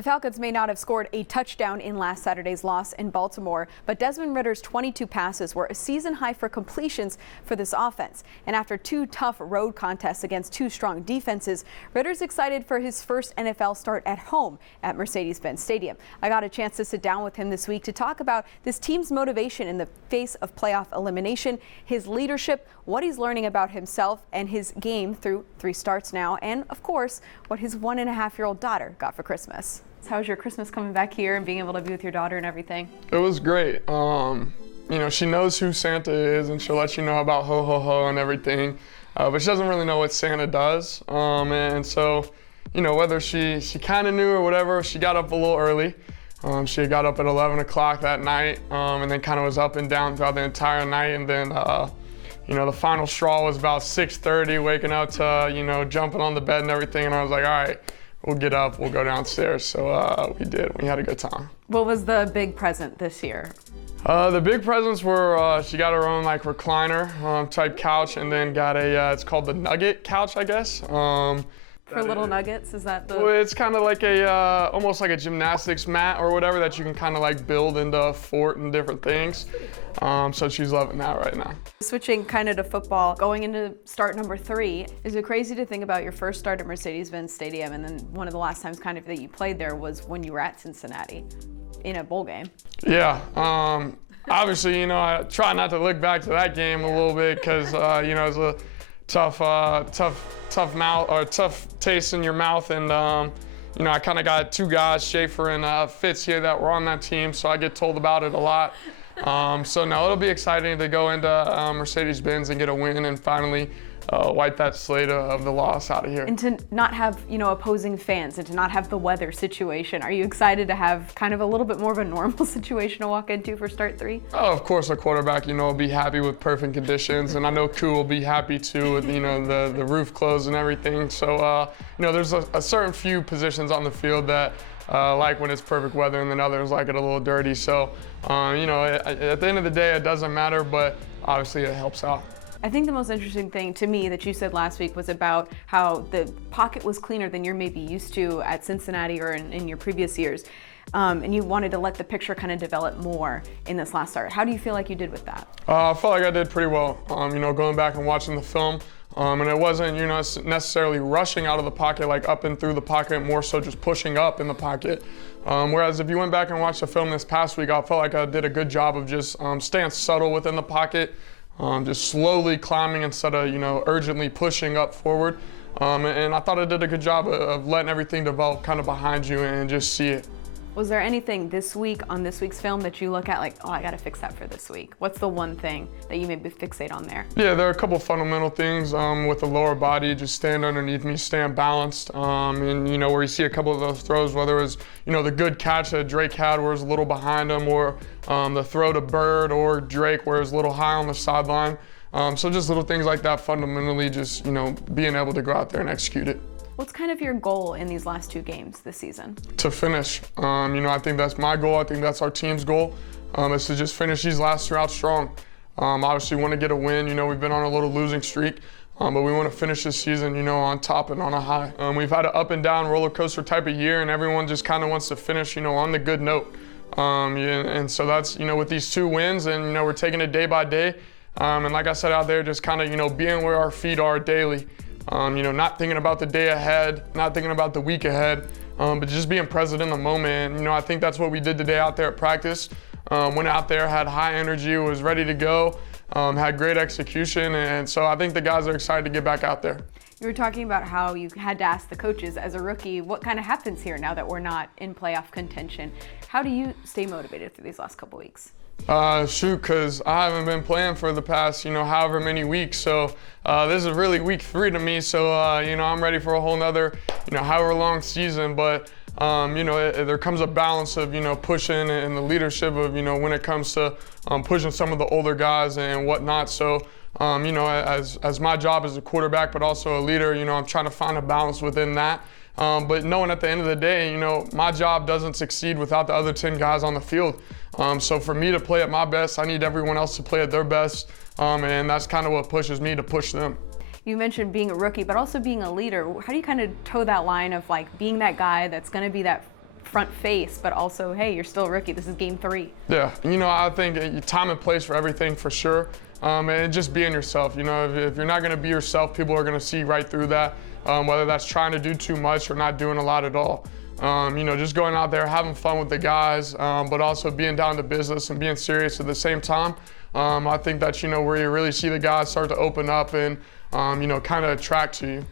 The Falcons may not have scored a touchdown in last Saturday's loss in Baltimore, but Desmond Ridder's 22 passes were a season high for completions for this offense. And after two tough road contests against two strong defenses, Ridder's excited for his first NFL start at home at Mercedes-Benz Stadium. I got a chance to sit down with him this week to talk about this team's motivation in the face of playoff elimination, his leadership, what he's learning about himself and his game through 3 starts now, and of course, what his 1.5-year-old daughter got for Christmas. So how's your Christmas coming back here and being able to be with your daughter and everything? It was great. You know, she knows who Santa is and she'll let you know about ho ho ho and everything, but she doesn't really know what Santa does. And so, you know, whether she kind of knew or whatever, she got up a little early. She got up at 11 o'clock that night and then kind of was up and down throughout the entire night. And then, you know, the final straw was about 6:30, waking up to, you know, jumping on the bed and everything. And I was like, all right, we'll get up, we'll go downstairs. So we did, we had a good time. What was the big present this year? The big presents were, she got her own like recliner type couch and then got a, it's called the Nugget couch, I guess. For little nuggets, is that the? Well, it's kind of like a, almost like a gymnastics mat or whatever that you can kind of like build into a fort and different things. So she's loving that right now. Switching kind of to football, going into start number 3, is it crazy to think about your first start at Mercedes-Benz Stadium and then one of the last times kind of that you played there was when you were at Cincinnati in a bowl game? Yeah, obviously, you know, I try not to look back to that game a little bit because, you know, it's a tough taste in your mouth, and you know, I kind of got 2 guys, Schaefer and Fitz here, that were on that team, so I get told about it a lot. So no, it'll be exciting to go into Mercedes-Benz and get a win and finally wipe that slate of the loss out of here. And to not have, you know, opposing fans and to not have the weather situation, are you excited to have kind of a little bit more of a normal situation to walk into for start 3? Oh, of course, a quarterback, you know, will be happy with perfect conditions, and I know Koo will be happy too with, you know, the roof closed and everything. So, you know, there's a certain few positions on the field that like when it's perfect weather, and then others like it a little dirty. So, you know, at the end of the day, it doesn't matter, but obviously it helps out. I think the most interesting thing to me that you said last week was about how the pocket was cleaner than you're maybe used to at Cincinnati or in your previous years. And you wanted to let the picture kind of develop more in this last start. How do you feel like you did with that? I felt like I did pretty well, you know, going back and watching the film. And it wasn't, you know, necessarily rushing out of the pocket, like up and through the pocket, more so just pushing up in the pocket. Whereas if you went back and watched the film this past week, I felt like I did a good job of just staying subtle within the pocket, just slowly climbing instead of, you know, urgently pushing up forward. And I thought I did a good job of letting everything develop kind of behind you and just see it. Was there anything this week on this week's film that you look at like, oh, I got to fix that for this week? What's the one thing that you maybe fixate on there? Yeah, there are a couple fundamental things with the lower body, just stand underneath me, stand balanced. And, you know, where you see a couple of those throws, whether it was, you know, the good catch that Drake had where it was a little behind him, or the throw to Bird or Drake where it was a little high on the sideline. So just little things like that, fundamentally just, you know, being able to go out there and execute it. What's kind of your goal in these last 2 games this season? To finish. You know, I think that's my goal. I think that's our team's goal, is to just finish these last 2 out strong. Obviously, we want to get a win. You know, we've been on a little losing streak, but we want to finish this season, you know, on top and on a high. We've had an up and down roller coaster type of year, and everyone just kind of wants to finish, you know, on the good note. And so that's, you know, with these 2 wins, and, you know, we're taking it day by day. And like I said out there, just kind of, you know, being where our feet are daily. You know, not thinking about the day ahead, not thinking about the week ahead, but just being present in the moment. And, you know, I think that's what we did today out there at practice. Went out there, had high energy, was ready to go, had great execution, and so I think the guys are excited to get back out there. You were talking about how you had to ask the coaches as a rookie, what kind of happens here now that we're not in playoff contention? How do you stay motivated through these last couple weeks? Shoot, because I haven't been playing for the past, you know, however many weeks. So this is really week 3 to me. So, you know, I'm ready for a whole nother, you know, however long season. But, you know, there comes a balance of, you know, pushing and the leadership of, you know, when it comes to pushing some of the older guys and whatnot. So, you know, as my job as a quarterback, but also a leader, you know, I'm trying to find a balance within that. But knowing at the end of the day, you know, my job doesn't succeed without the other 10 guys on the field. So for me to play at my best, I need everyone else to play at their best, and that's kind of what pushes me to push them. You mentioned being a rookie, but also being a leader. How do you kind of toe that line of like being that guy that's going to be that front face, but also, hey, you're still a rookie. This is game 3. Yeah, you know, I think time and place for everything for sure. And just being yourself. You know, if you're not going to be yourself, people are going to see right through that, whether that's trying to do too much or not doing a lot at all. You know, just going out there, having fun with the guys, but also being down to business and being serious at the same time. I think that's, you know, where you really see the guys start to open up and, you know, kind of attract to you.